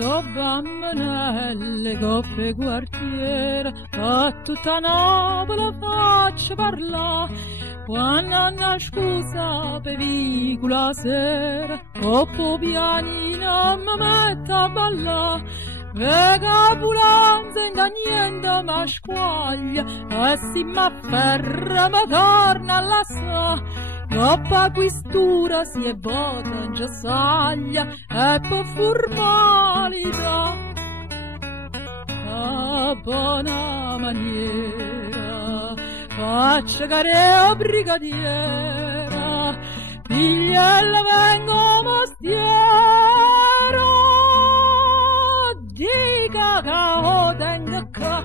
So bambinelle, goffre quartiere, a tutta Napoli faccio parlare. Quando hanno scusa per vicola sera, troppo pianino mi metto a ballare. Vega pulanza in da niente ma squaglia, e si m'afferra ma torna alla sa. Troppa questura si è vota in giassaglia, e per formalità. A buona maniera, faccia careo brigadiera, figliella vengo mostiera, dica che o tenga qua,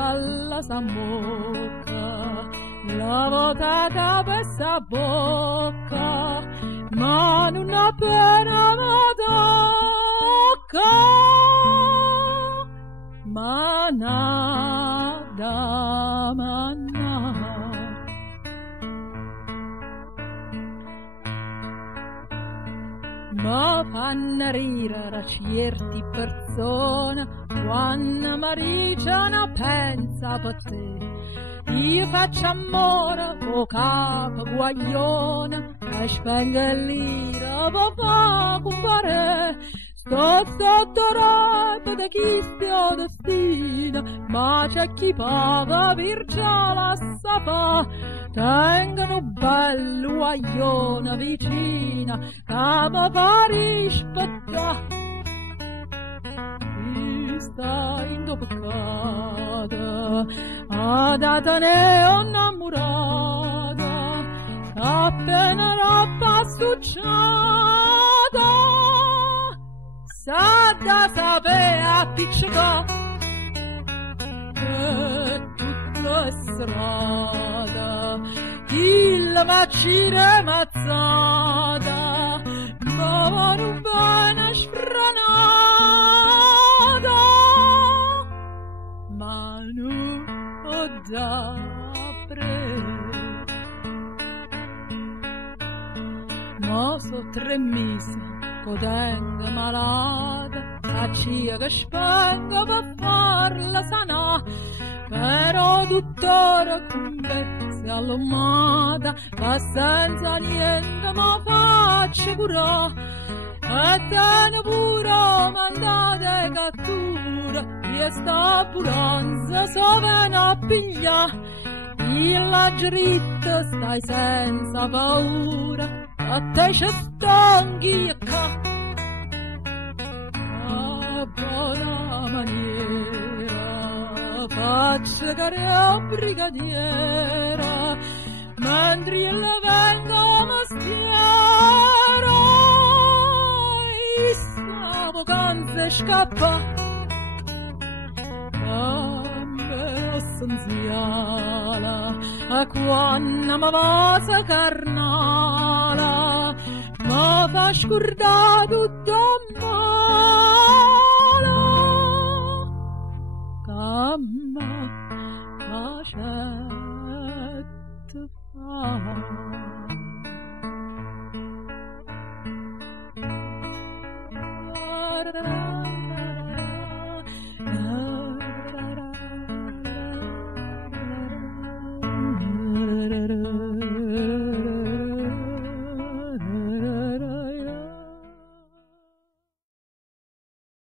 alla sambocca, la votata per sa bocca, ma non appena mi tocca, ma nada, ma nada. Ma fanno ridere certi persone quando Mariciana pensa per te. Io faccio amore con capo guaglione e spengo l'ira papà compare. Sto sotto roba da chi stia destina, ma c'è chi paga virgiola sapà. Tengono bello guaglione vicina, che mi fa rispettare. Sta indoccata, adatane innamorata, appena roba succeda, sa da sapere appiccica, che tutta strada, il macine mazzata, ma non bene sfranata. Manu d'apre, ma so 3 mesi che tengo malata, a cia che spengo per farla sanà, però dottore convezza all'omata, ma senza niente mi faccio curare. E te ne pure mandate cattura, e sta puranza so viene a pigliare. In la dritta stai senza paura, a te c'è stanchi e ca. A buona maniera, faccia careo brigadiera, mentre io vengo mestiera. Vacanze scappa, cambia senziala, a quando mi va sa carnala, mi fa scordare tutto male, che mi facette fare. Da da da